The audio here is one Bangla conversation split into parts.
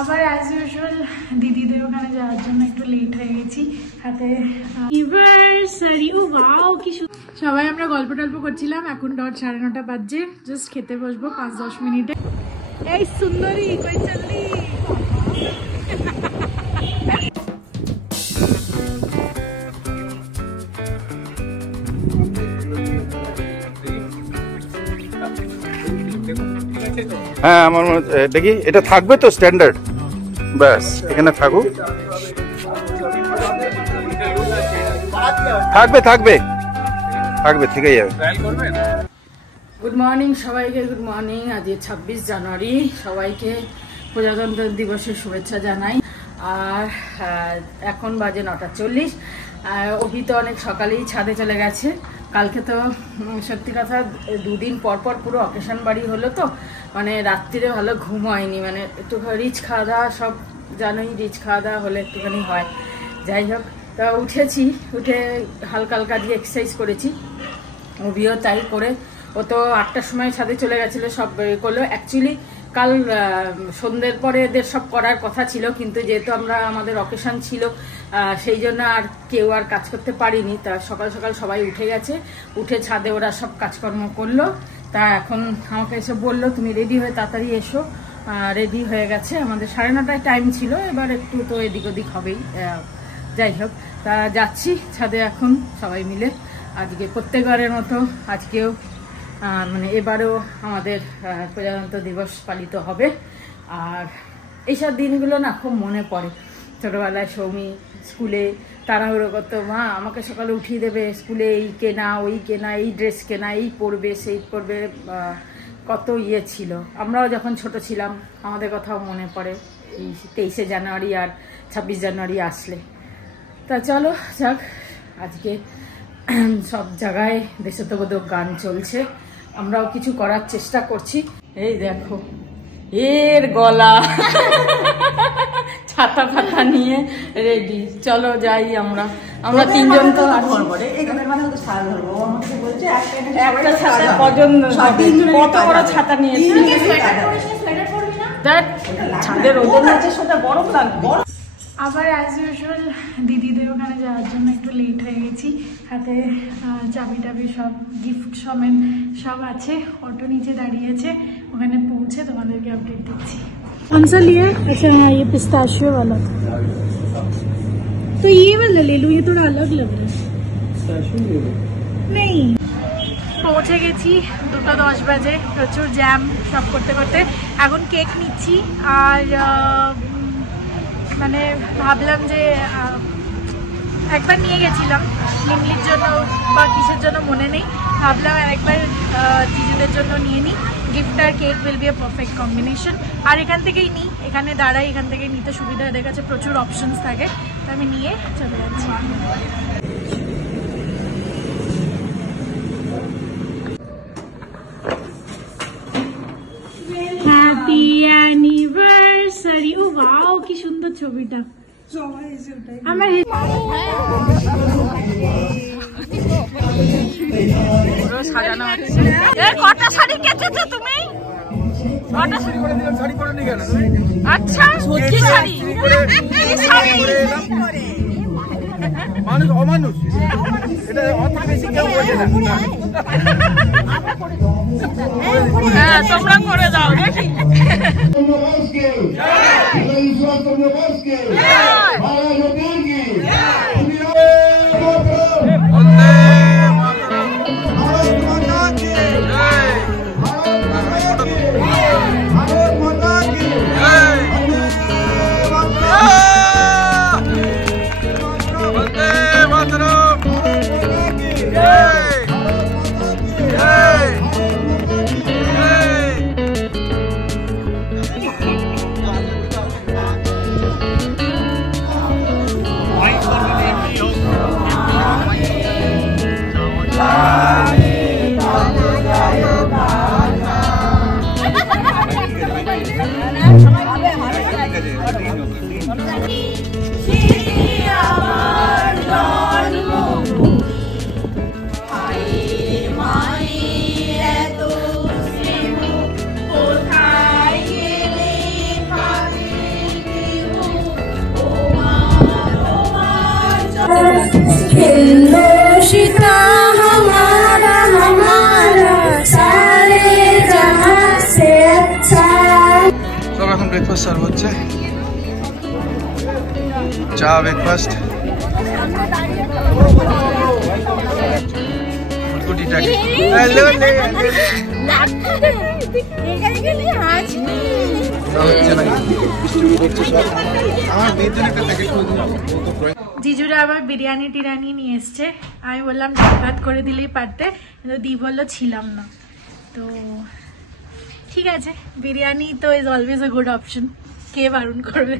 আবার অ্যাজ ইউজুয়াল দিদিদের ওখানে যাওয়ার জন্য একটু লেট হয়ে গেছি। হাতে অ্যানিভার্সারি। ও ওয়াও কি সবাই আমরা গল্প টল্প করছিলাম। এখন 9:30 বাজছে। জাস্ট খেতে বসবো 5-10 মিনিটে। এই সুন্দরী কই চললি? হ্যাঁ আমার মনে দেখি এটা থাকবে তো স্ট্যান্ডার্ড, ব্যাস এখানে থাকুক, থাকবে থাকবে থাকবে থেকে যাবে। গুড মর্নিং সবাইকে, গুড মর্নিং। আজ 26 জানুয়ারি, সবাইকে প্রজাতন্ত্র দিবসের শুভেচ্ছা জানাই। আর এখন বাজে 9:40। অভি তো অনেক সকালেই ছাদে চলে গেছে। কালকে তো সত্যি কথা 2 দিন পর পর পুরো অকেশন বাড়ি হলো, তো মানে রাত্রিরে ভালো ঘুম হয়নি। মানে একটু রিচ খাওয়া দাওয়া, সব জানোই রিচ খাওয়া দাওয়া হলে একটুখানি হয়। যাই হোক, তা উঠেছি, উঠে হালকা হালকা দিয়ে এক্সারসাইজ করেছি। অভিও তাই করে, ও তো 8টার সময় ছাদে চলে গেছিলো, সব করলো। অ্যাকচুয়ালি কাল সন্ধ্যের পরে এদের সব করার কথা ছিল, কিন্তু যেহেতু আমাদের অকেশন ছিল সেই জন্য আর কেউ আর কাজ করতে পারিনি। তা সকাল সকাল সবাই উঠে গেছে, উঠে ছাদে ওরা সব কাজকর্ম করলো। তা এখন আমাকে এসে বললো তুমি রেডি হয়ে তাড়াতাড়ি এসো। রেডি হয়ে গেছে, আমাদের 9:30টায় টাইম ছিল, এবার একটু তো এদিক ওদিক হবেই। যাই হোক, তা যাচ্ছি ছাদে এখন সবাই মিলে। আজকে প্রত্যেকবারের মতো আজকেও মানে এবারেও আমাদের প্রজাতন্ত্র দিবস পালিত হবে। আর এইসব দিনগুলো না খুব মনে পড়ে। ছোটোবেলায় সৌমি স্কুলে তাড়াহুড়ো করতো, মা আমাকে সকালে উঠিয়ে দেবে, স্কুলে এই কেনা ওই কেনা, এই ড্রেস কেনা, এই পরবে সেই পরবে, কত ইয়ে ছিল। আমরাও যখন ছোট ছিলাম আমাদের কথাও মনে পড়ে এই 23শে জানুয়ারি আর 26 জানুয়ারি আসলে। তা চলো যাক, আজকে সব জায়গায় দেশাত্মবোধক গান চলছে, আমরাও কিছু করার চেষ্টা করছি। এই দেখো এর গলা ছাতা ফাতা নিয়ে রেডি, চলো যাই। আমরা 3জন তো একটা ছাতা কজন, কত বড় ছাতা নিয়েছি। ছাদের ওজন আছে, সেটা গরম লাগবে। আবার অ্যাজ ইউজুয়াল দিদিদের ওখানে যাওয়ার জন্য একটু লেট হয়ে গেছি। হাতে চাবি টাবি সব, গিফট সমেত সব আছে। অটো নিচে দাঁড়িয়েছে, ওখানে পৌঁছে তোমাদেরকে আপডেট দিচ্ছি। कौन सा लिया? अच्छा हाँ, ये पिस्ताशियो वाला था, तो ये वाला ले लूँ, ये थोड़ा अलग लग रहा है। नहीं, পৌঁছে গেছি 2:10 বাজে। প্রচুর জ্যাম, সব করতে করতে এখন কেক নিচ্ছি। আর মানে ভাবলাম যে একবার নিয়ে গেছিলাম নিমলির জন্য বা কিসের জন্য মনে নেই, ভাবলাম একবার জিজুদের জন্য নিয়ে নিই। গিফট আর cake will be a perfect combination. আর এখান থেকেই নিই, এখানে দাঁড়াই, এখান থেকেই নিতে সুবিধা। এদের কাছে প্রচুর অপশনস থাকে, তো আমি নিয়ে চলে যাচ্ছি। Happy anniversary. ও ওয়াও কি সুন্দর ছবিটা। আমার সাজানো আছে। কটা শাড়ি কেচেছো তুমি? আচ্ছা, কি শাড়ি? মানুষ অমানুষ, এটা অত বেশি কেউ বোঝে না। হ্যাঁ, তোমরা করে দাও দেখি। ব্রেকফাস্ট সার্ভ হচ্ছে, চা ব্রেকফাস্ট। জিজুরা আবার বিরিয়ানি টিরানি নিয়ে এসছে। আমি বললাম ডাল ভাত করে দিলেই পারতে, কিন্তু দি বললো ছিলাম না। তো ঠিক আছে, বিরিয়ানি তো is always a good option, কে বারণ করবে।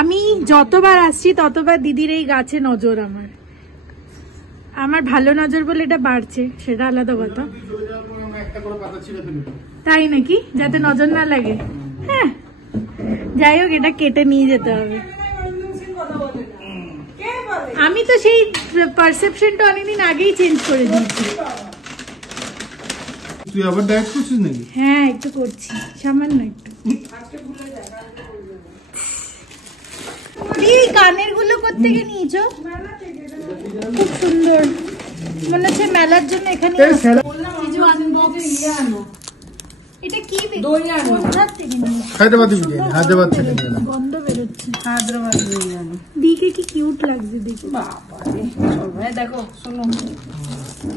আমি যতবার আসছি ততবার দিদির এই গাছে নজর, আমার ভালো নজর বলে এটা বাড়ছে, সেটা আলাদা কথা। তাই নাকি, যাতে নজর না লাগে। হ্যাঁ যাই হোক, এটা কেটে নিয়ে যেতে হবে। আমি তো সেই পারসেপশনটা অনেকদিন আগেই চেঞ্জ করে দিয়েছি। তুই আবার ডায়েট করছিস নাকি? হ্যাঁ একটু করছি, সামান্য একটু। এই কানের গুলো কোত্থেকে নিয়েছো? খুব সুন্দর, মনে হচ্ছে মেলার জন্য এখানে। এটা কি হায়দ্রাবাদ থেকে হায়দ্রাবাদ থেকে গন্ধ বেরোচ্ছে। হায়দ্রাবাদ বিরিয়ানি দিকে কি কিউট লাগছে দেখি। বাবা দেখো, শোনো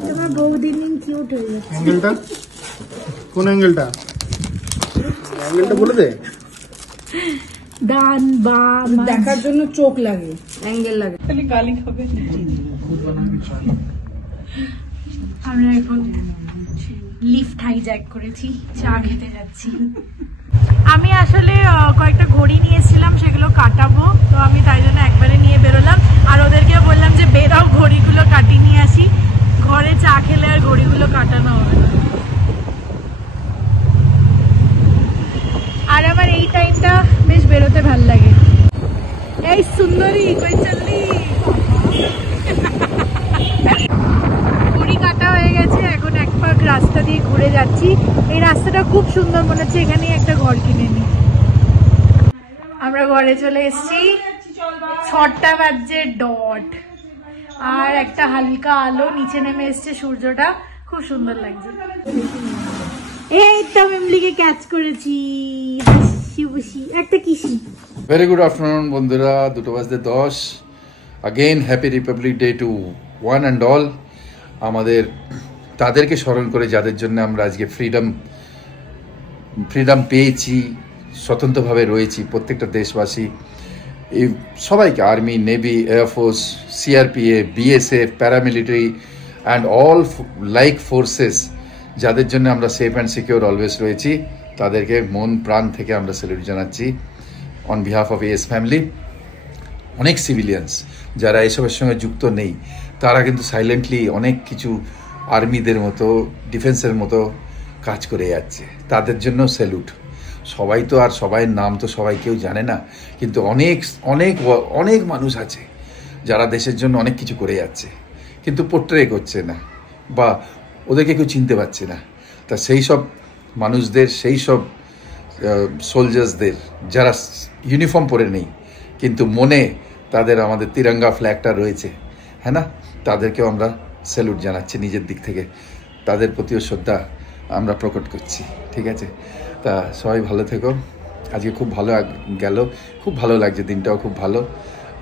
তোমার বৌদিন কিউট হয়ে যাচ্ছে। অ্যাঙ্গেলটা কোন অ্যাঙ্গেলটা? অ্যাঙ্গেলটা বলে দে। ডান বাম দেখার জন্য চোখ লাগে, অ্যাঙ্গেল লাগে, খালি গালি খাবে। আমরা এখন লিফট হাইজ্যাক করেছি, চা খেতে যাচ্ছি। আমি আসলে কয়েকটা ঘড়ি নিয়েছিলাম, সেগুলো কাটাবো, তো আমি তাই জন্য একবারে নিয়ে বেরোলাম। আর ওদেরকে বললাম যে বেরাও, ঘড়িগুলো কাটিয়ে নিয়ে আসি, ঘরে চা খেলে আর ঘড়িগুলো কাটানো হবে না। আর আমার এই টাইমটা বেশ বেরোতে ভাল লাগে। এই সুন্দরী কই চললি? ঘড়ি কাটা হয়ে গেছে, এখন এক পাক রাস্তা দিয়ে ঘুরে যাচ্ছি। এই রাস্তাটা খুব সুন্দর, মনে হচ্ছে এখানেই একটা ঘর কিনে নি। আমরা ঘরে চলে এসেছি, 6টা বাজে ডট, আর একটা হালকা আলো, নিচে নেমে এসছে সূর্যটা, খুব সুন্দর লাগছে। এই তো মেমলিকে ক্যাচ করেছি, একটা কিসি। ভেরি গুড আফটারনুন বন্ধুরা, 2:10। Again happy Republic Day to one and all. আমাদের তাদেরকে স্মরণ করে যাদের জন্য আমরা আজকে ফ্রিডম পেয়েছি, স্বতন্ত্রভাবে রয়েছি, প্রত্যেকটা দেশবাসী, এই সবাইকে, army, navy, air force, CRPF, BSF, paramilitary and all like forces, যাদের জন্য আমরা সেফ অ্যান্ড সিকিউর অলওয়েজ রয়েছি, তাদেরকে মন প্রাণ থেকে আমরা স্যালুট জানাচ্ছি on behalf of S family. অনেক সিভিলিয়ানস যারা এসবের সঙ্গে যুক্ত নেই, তারা কিন্তু সাইলেন্টলি অনেক কিছু আর্মিদের মতো, ডিফেন্সের মতো কাজ করে যাচ্ছে, তাদের জন্য স্যালুট। সবাই তো আর সবাইয়ের নাম তো সবাই কেউ জানে না, কিন্তু অনেক অনেক অনেক মানুষ আছে যারা দেশের জন্য অনেক কিছু করে যাচ্ছে, কিন্তু পোর্ট্রে করছে না বা ওদেরকে কেউ চিনতে পারছে না। তা সেই সব মানুষদের, সেই সব সোলজার্সদের যারা ইউনিফর্ম পরে নেই কিন্তু মনে তাদের আমাদের তিরঙ্গা ফ্ল্যাগটা রয়েছে, হ্যাঁ না, তাদেরকেও আমরা স্যালুট জানাচ্ছি নিজের দিক থেকে, তাদের প্রতিও শ্রদ্ধা আমরা প্রকট করছি। ঠিক আছে, তা সবাই ভালো থেকো। আজকে খুব ভালো গেল, খুব ভালো লাগছে, দিনটাও খুব ভালো।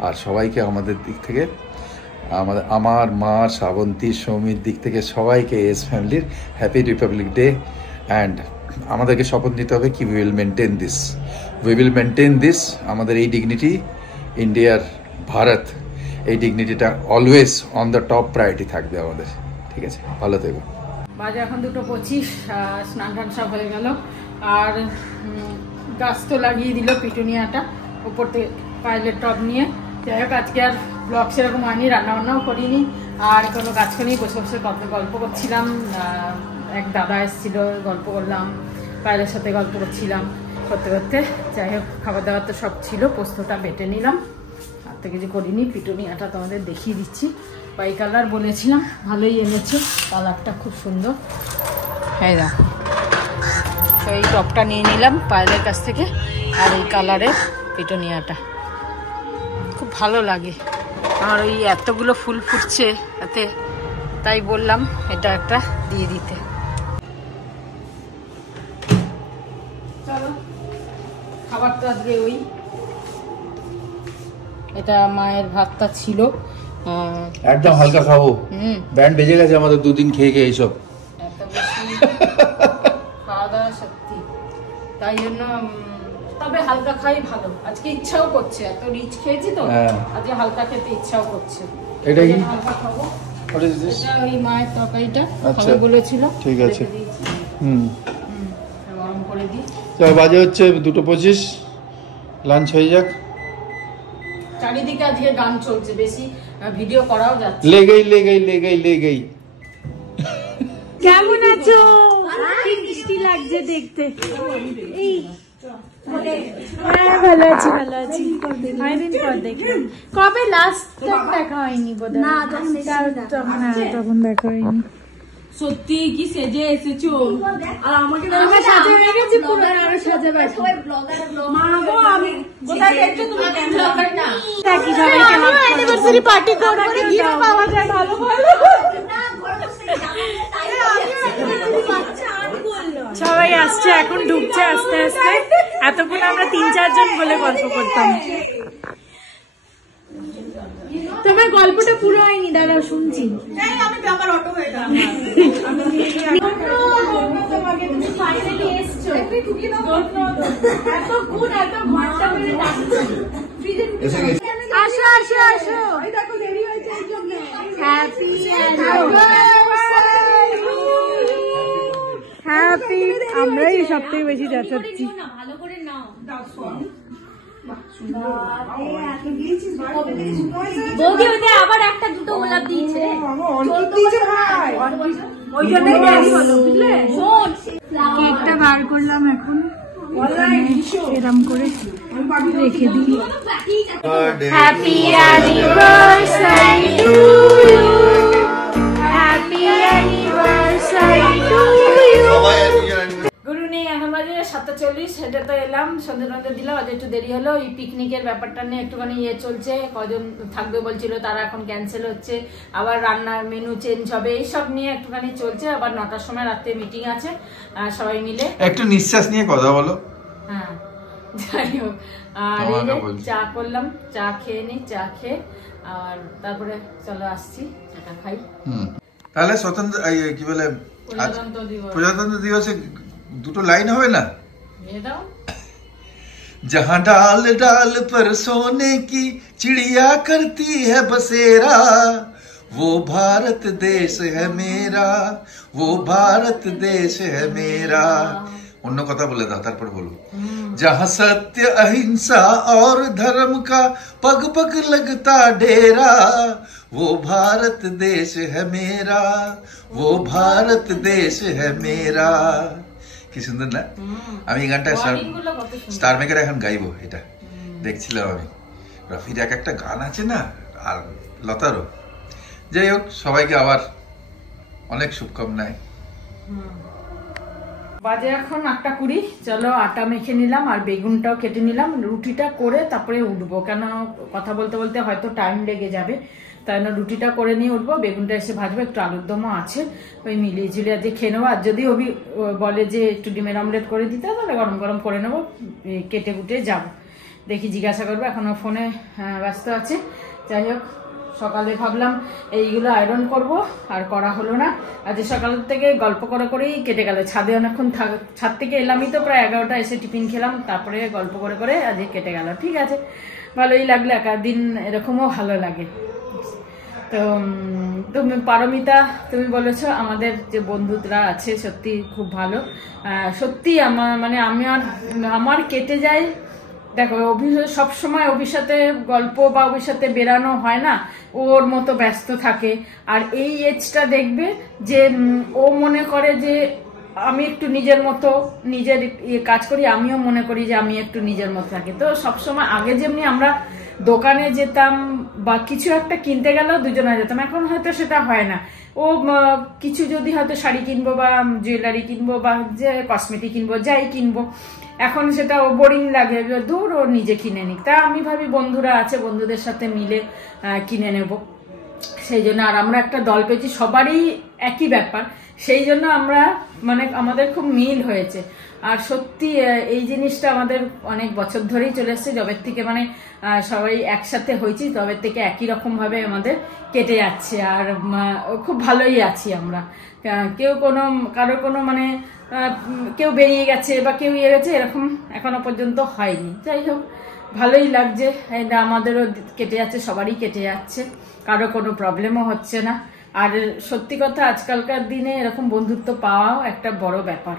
আর সবাইকে আমাদের দিক থেকে, আমার মা, শ্রাবন্তী, সৌমির দিক থেকে সবাইকে এস ফ্যামিলির হ্যাপি রিপাবলিক ডে। অ্যান্ড আমাদেরকে শপথ নিতে হবে কি উই উইল মেনটেন দিস, আমাদের এই ডিগনিটি, ইন্ডিয়ার, ভারত, এই ডিগনিটিটা always on the top priority থাকবে আমাদের। ঠিক আছে, ভালো থেকো। বাজে এখন 2:25, স্নান টান সব হয়ে গেল। আর গাছ তো লাগিয়ে দিল পিটুনিয়াটা উপর থেকে পাইলের টব নিয়ে। যাই হোক, আজকে আর ব্লগ সেরকম হয়নি, রান্নাবান্নাও করিনি, আর কোনো গাছ করিনি, বসে বসে গল্প করছিলাম। এক দাদা এসেছিল, গল্প করলাম, পাইলের সাথে গল্প করছিলাম করতে করতে। যাই হোক, খাবার দাবার তো সব ছিল, পোস্তটা বেটে নিলাম, আর তো কিছু করিনি। পিটুনিয়াটা তোমাদের দেখিয়ে দিচ্ছি, বাই কালার বলেছিলাম, ভালোই এনেছে, কালারটা খুব সুন্দর। হ্যাঁ দেখো, এই টপটা নিয়ে নিলাম পায়েলের কাছ থেকে, আর এই কালারের পিটুনিয়াটা খুব ভালো লাগে। আর ওই এতগুলো ফুল ফুটছে এতে, তাই বললাম এটা একটা দিয়ে দিতে। চলো খাবার তো আজকে ওই এটা মায়ের ভাতটা ছিল। একদম হালকা খাবো, হুম, ব্যান্ড বেজে গেছে আমাদের দুদিন খেয়ে খেয়ে এইসব। এত বেশি খাওয়া দাওয়া সত্যি, তাই জন্য তবে হালকা খাই ভালো। আজকে ইচ্ছাও করছে, এত রিচ খেয়েছি তো আজকে হালকা খেতে ইচ্ছাও করছে। এটা কি হালকা খাবো। What is this? এটা ওই মায়ের তরকারিটা আচ্ছা। খাবে বলেছিল, ঠিক আছে। রেখে দিয়েছি। গরম করে দিই। তো বাজে হচ্ছে 2:25, লাঞ্চ হয়ে যাক। চারিদিকে আজকে গান চলছে, বেশি ভিডিও করাও যাচ্ছে। লে গই। কেমন আছো? কি মিষ্টি লাগছে দেখতে। এই হ্যাঁ, ভালো আছি। অনেকদিন পর দেখলাম। কবে লাস্ট দেখা হয়নি বোধ হয়। তখন দেখা হয়নি। সত্যি কি সেজে এসেছো? আর আমাকে আমার সাজা হয়ে গেছে পুরো, আরো সাজা বাকি। মাগো আমি কোথায় দেখছো তুমি? ব্লগার না থাকি সবাইকে অ্যানিভার্সারি পার্টি করব, গিফট পাওয়া যায় ভালো ভালো। সবাই আসছে, এখন ঢুকছে আস্তে আস্তে। এতক্ষণ আমরা 3-4 জন বলে গল্প করতাম। তোমার গল্পটা পুরো হয়নি, দাঁড়াও শুনছি। আসো আসো আসো। Happy happy. আমরাই সব থেকে বেশি যাচ্ছি। বৌদি ওটা আবার একটা দুটো গোলাপ দিয়েছে, কেকটা বার করলাম এখন, এরম করে রেখে দিই। Happy anniversary to you, happy anniversary to you. গুরু নেই, এখন বাজে 7:40। সেটা তো এলাম, সন্ধ্যে দিলাম। আজ একটু দেরি হলো, এই পিকনিকের ব্যাপারটা নিয়ে একটুখানি চলছে। কজন থাকবে বলছিল, তারা এখন ক্যান্সেল হচ্ছে। আবার রান্নার মেনু চেঞ্জ হবে, এইসব নিয়ে একটুখানি চলছে। আবার 9টার সময় রাত্রে মিটিং আছে সবাই মিলে। একটু নিঃশ্বাস নিয়ে কথা বলো। হ্যাঁ, যাই হোক। আর এই যে চা করলাম, চা খেয়ে নিই। চা খেয়ে আর তারপরে চলো আসছি, চাটা খাই। তাহলে স্বতন্ত্র কি বলে প্রজাতন্ত্র দিবসে দুটো লাইন হবে না? जहाँ डाल डाल पर सोने की चिड़िया करती है बसेरा, वो भारत देश है मेरा, वो भारत देश है मेरा। অন্য কথা বলে দাও, তারপর বলো। जहाँ सत्य अहिंसा और धर्म का पग पग लगता डेरा, वो भारत देश है मेरा, वो भारत देश है मेरा। কি সুন্দর না? আমি এই গানটা স্টার মেকার এখন গাইবো। এটা দেখছিলাম আমি, রফির এক একটা গান আছে না, আর লতারও। যাই হোক, সবাইকে আবার অনেক শুভকামনায়। বাজে এখন 8:20। চলো আটা মেখে নিলাম আর বেগুনটাও কেটে নিলাম। রুটিটা করে তারপরে উঠবো, কেন কথা বলতে বলতে হয়তো টাইম লেগে যাবে। তাই জন্য রুটিটা করে নিয়ে উঠবো, বেগুনটা এসে ভাজবো। একটু আলুর দমও আছে, ওই মিলিয়ে ঝুলিয়ে আজকে খেয়ে নেবো। আর যদি অভি বলে যে একটু ডিমের অমলেট করে দিতে, তাহলে গরম গরম করে নেবো, কেটে কুটে যাবো। দেখি, জিজ্ঞাসা করবো, এখনো ফোনে ব্যস্ত আছে। যাই হোক, সকালে ভাবলাম এইগুলো আয়রন করব, আর করা হলো না। আজ সকাল থেকে গল্প করে করেই কেটে গেল। ছাদে অনেকক্ষণ ছাদ থেকে এলামই তো প্রায় 11টা, এসে টিফিন খেলাম, তারপরে গল্প করে করে আজ কেটে গেল। ঠিক আছে, ভালোই লাগলো, একাদিন এরকমও ভালো লাগে। তো তুমি পারমিতা, তুমি বলেছো আমাদের যে বন্ধুরা আছে সত্যি খুব ভালো। সত্যি আমার কেটে যায়। দেখো, সবসময় অভির সাথে গল্প বা অভির সাথে বেরানো হয় না, ওর মতো ব্যস্ত থাকে। আর এই এজটা দেখবে যে ও মনে করে যে আমি একটু নিজের মতো নিজের কাজ করি, আমিও মনে করি যে আমি একটু নিজের মতো থাকি। তো সবসময় আগে যেমনি আমরা দোকানে যেতাম বা কিছু একটা কিনতে গেলেও দুজনে যেতাম, এখন হয়তো সেটা হয় না। ও কিছু যদি হয়তো শাড়ি কিনবো বা জুয়েলারি কিনবো বা যে কসমেটিক কিনবো, যাই কিনবো, এখন সেটা ও বোরিং লাগে, দূর ও নিজে কিনে নিক। তা আমি ভাবি বন্ধুরা আছে, বন্ধুদের সাথে মিলে কিনে নেব, সেই জন্য। আর আমরা একটা দল পেয়েছি, সবারই একই ব্যাপার, সেই জন্য আমরা মানে আমাদের খুব মিল হয়েছে। আর সত্যি এই জিনিসটা আমাদের অনেক বছর ধরেই চলে এসছে, যবের থেকে মানে সবাই একসাথে হয়েছি তবে থেকে একই রকম ভাবে আমাদের কেটে যাচ্ছে। আর খুব ভালোই আছি আমরা, কেউ কারোর কোনো মানে কেউ বেরিয়ে গেছে বা কেউ ইয়ে গেছে এরকম এখনো পর্যন্ত হয়নি। যাই হোক ভালোই লাগছে, আমাদেরও কেটে যাচ্ছে, সবারই কেটে যাচ্ছে, কারো কোনো প্রবলেমও হচ্ছে না। আর সত্যি কথা আজকালকার দিনে এরকম বন্ধুত্ব পাওয়াও একটা বড় ব্যাপার,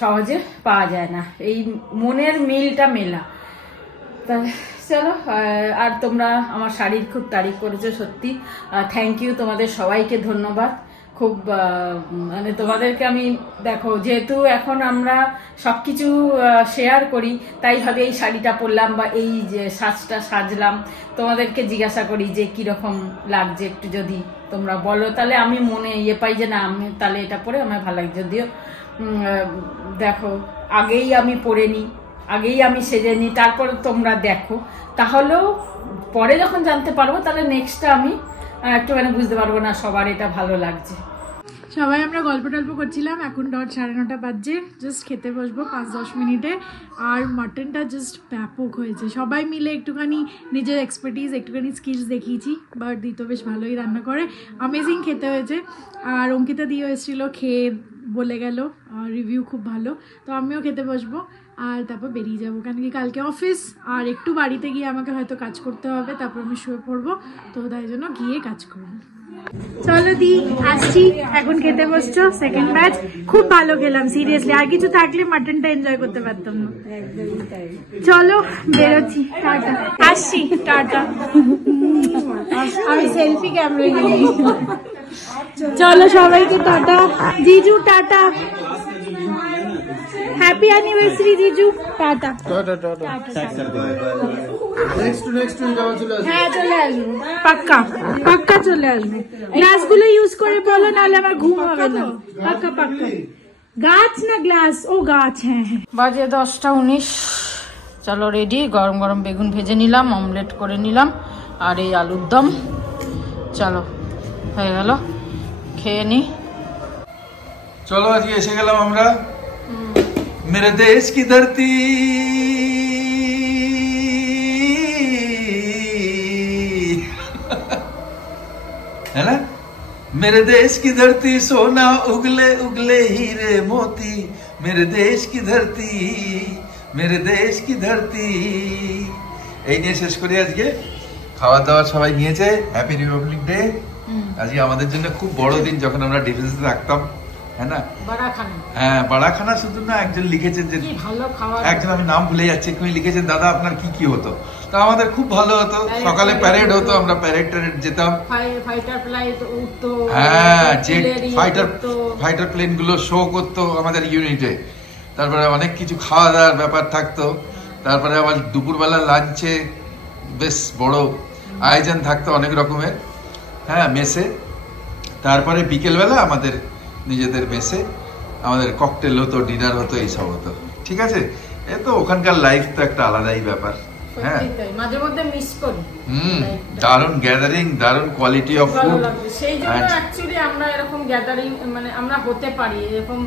সহজে পাওয়া যায় না, এই মনের মিলটা মেলা। তা চলো, আর তোমরা আমার শাড়ির খুব তারিফ করেছো, সত্যি থ্যাংক ইউ, তোমাদের সবাইকে ধন্যবাদ। খুব মানে তোমাদেরকে আমি দেখো, যেহেতু এখন আমরা সবকিছু শেয়ার করি, তাই ভাবে এই শাড়িটা পরলাম বা এই যে সাজটা সাজলাম, তোমাদেরকে জিজ্ঞাসা করি যে কিরকম লাগছে, একটু যদি তোমরা বলো তাহলে আমি মনে ইয়ে পাই যে না আমি তাহলে এটা পরে আমার ভালো লাগে। যদিও দেখো আগেই আমি পরে নিই, আগেই আমি সেজে নিই, তারপর তোমরা দেখো, তাহলেও পরে যখন জানতে পারবো তাহলে নেক্সটটা আমি একটুখানি বুঝতে পারবো না সবার এটা ভালো লাগছে। সবাই আমরা গল্প টল্প করছিলাম, এখন 9:30 বাজছে, জাস্ট খেতে বসবো 5-10 মিনিটে। আর মাটনটা জাস্ট ব্যাপক হয়েছে, সবাই মিলে একটুখানি নিজের এক্সপার্টিস একটুখানি স্কিলস দেখিয়েছি, বাট দিতো বেশ ভালোই রান্না করে, অ্যামেজিং খেতে হয়েছে। আর অঙ্কিতা দিয়েও এসেছিলো, খেয়ে বলে গেল রিভিউ খুব ভালো। তো আমিও খেতে বসবো আর তারপর বেরিয়ে যাবো, কেন কি কালকে অফিস, আর একটু বাড়িতে গিয়ে আমাকে হয়তো কাজ করতে হবে, তারপর আমি শুয়ে পড়বো, তো তাই জন্য গিয়ে কাজ করবো। চলো দি আসছি, এখন খেতে বসছো, সেকেন্ড ব্যাচ খুব ভালো খেলাম সিরিয়াসলি, আর কিছু থাকলে মাটনটা এনজয় করতে পারতাম না। চলো বেরোচ্ছি, টাটা, আসছি, টাটা। আমি সেলফি ক্যামেরা নিয়ে, চলো সবাইকে টাটা, জিজু টাটা, হ্যাপি অ্যানিভার্সারি জিজু, টাটা। হ্যাঁ চলে আসবো, পাক্কা পাক্কা চলে আসবো, গ্লাসগুলো ইউজ করে বলো, নাহলে আমার ঘুম হবে না, পাক্কা পাক্কা। গাছ না গ্লাস, ও গাছ, হ্যাঁ হ্যাঁ। বাজে 10:19, চলো রেডি, গরম গরম বেগুন ভেজে নিলাম, অমলেট করে নিলাম, আর এই আলুর দম, চলো হয়ে গেল, খেয়ে নি। চলো আজকে এসে গেলাম আমরা मेरे देश की धरती, है ना, मेरे देश की धरती, सोना उगले उगले हीरे मोती, मेरे देश की धरती, मेरे देश की धरती। এই নিয়ে শেষ করি আজকে, খাওয়া দাওয়া সবাই নিয়েছে, হ্যাপি রিপাবলিক ডে। আজকে আমাদের জন্য খুব বড় দিন, যখন আমরা ডিফেন্সে থাকতাম, হ্যাঁ না, হ্যাঁ বাড়াখানা শুধু না, একজন লিখেছেন যে একজন, আমি নাম ভুলে যাচ্ছি, লিখেছেন দাদা আপনার কি কি হতো, তা আমাদের খুব ভালো হতো, সকালে প্যারেড হতো, আমরা প্যারেড যেতাম, হ্যাঁ জেট ফাইটার প্লেন গুলো শো করতো আমাদের ইউনিটে, তারপরে অনেক কিছু খাওয়া দাওয়ার ব্যাপার থাকতো, তারপরে আবার দুপুরবেলা লাঞ্চে বেশ বড় আয়োজন থাকতো অনেক রকমের, হ্যাঁ মেসে, তারপরে বিকেলবেলা আমাদের নিজেদের মেসে আমাদের ককটেল হতো, ডিনার হতো, এইসব হতো, ঠিক আছে। এ তো ওখানকার লাইফ তো একটা আলাদাই ব্যাপার, হ্যাঁ মাঝে মধ্যে মিস করি, দারুণ গ্যাদারিং, দারুণ কোয়ালিটি অফ ফুড, সেই জন্য অ্যাকচুয়ালি আমরা এরকম গ্যাদারিং মানে আমরা হতে পারি, এরকম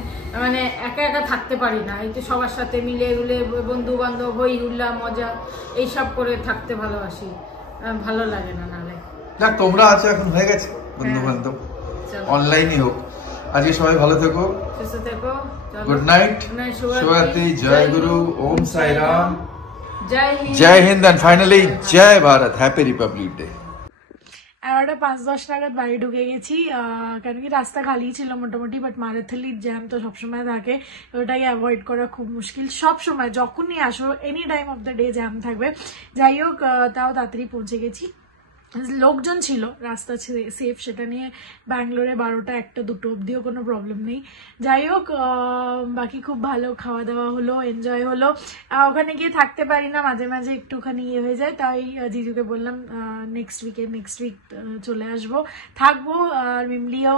মানে একা একা থাকতে পারি না, এই যে সবার সাথে মিলে গুলে বন্ধু বান্ধব হই হুল্লা মজা এইসব করে থাকতে ভালোবাসি, ভালো লাগে না নালে। না তোমরা আছো, এখন হয়ে গেছে বন্ধু বান্ধব, অনলাইনই হোক। আজকে সবাই ভালো থেকো, সুস্থ থেকো, গুড নাইট, শুভরাত্রি, জয় গুরু, ওম সাই রাম, জয় হিন্দ, এন্ড ফাইনালি জয় ভারত, হ্যাপি রিপাবলিক ডে। 11:05-10 নাগাদ বাড়ি ঢুকে গেছি, কেন কি রাস্তা খালি ছিল মোটামুটি, বাট মারাথালির জ্যাম তো সবসময় থাকে, ওটাকে অ্যাভয়েড করা খুব মুশকিল, সব সময় যখনই আসো any time of the day jam থাকবে। যাই হোক তাও তাড়াতাড়ি পৌঁছে গেছি, লোকজন ছিল, রাস্তা সেফ, সেটা নিয়ে ব্যাঙ্গালোরে 12টা 1টা 2টো অব্দিও কোনো প্রবলেম নেই। যাই হোক বাকি খুব ভালো খাওয়া দাওয়া হলো, এনজয় হলো। ওখানে গিয়ে থাকতে পারি না, মাঝে মাঝে একটুখানি ইয়ে হয়ে যায়, তাই জিজুকে বললাম নেক্সট উইক চলে আসবো, থাকবো। আর মিমলিও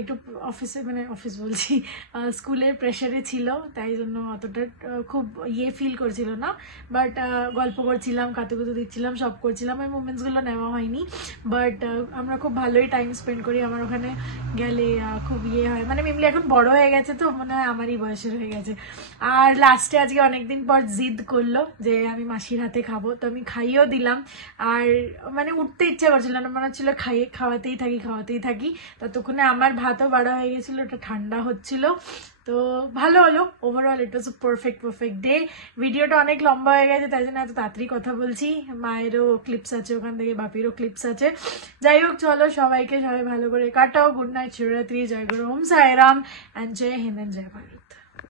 একটু অফিসে মানে অফিস বলছি স্কুলের প্রেশারে ছিল, তাই জন্য অতটা খুব ফিল করছিল না, বাট গল্প করছিলাম, কাতুকুতু দিচ্ছিলাম, সব করছিলাম, ওই মুমেন্টসগুলো নেওয়া নেওয়া হয়নি, বাট আমরা খুব ভালোই টাইম স্পেন্ড করি। আমার ওখানে গেলে খুব ইয়ে হয়, মানে মিমলি এখন বড় হয়ে গেছে তো মনে হয় আমারই বয়সের হয়ে গেছে। আর লাস্টে আজকে অনেকদিন পর জিদ করলো যে আমি মাসির হাতে খাবো, তো আমি খাইয়েও দিলাম। আর মানে উঠতে ইচ্ছা করছিল না, মনে হচ্ছিল খাওয়াতেই থাকি। ততক্ষণে আমার ভাতও বাড়া হয়ে গেছিলো, ওটা ঠান্ডা হচ্ছিল। তো ভালো হলো, overall it was perfect day. ভিডিওটা অনেক লম্বা হয়ে গেছে, তাই জন্য এত তাড়াতাড়ি কথা বলছি। মায়েরও ক্লিপস আছে ওখান থেকে, বাপিরও ক্লিপস আছে। যাই হোক, চলো সবাই ভালো করে কাটাও। গুড নাইট, শিবরাত্রি, জয় গুরু, ওম সাইরাম, অ্যান্ড জয় হিন্দ, জয় ভারত।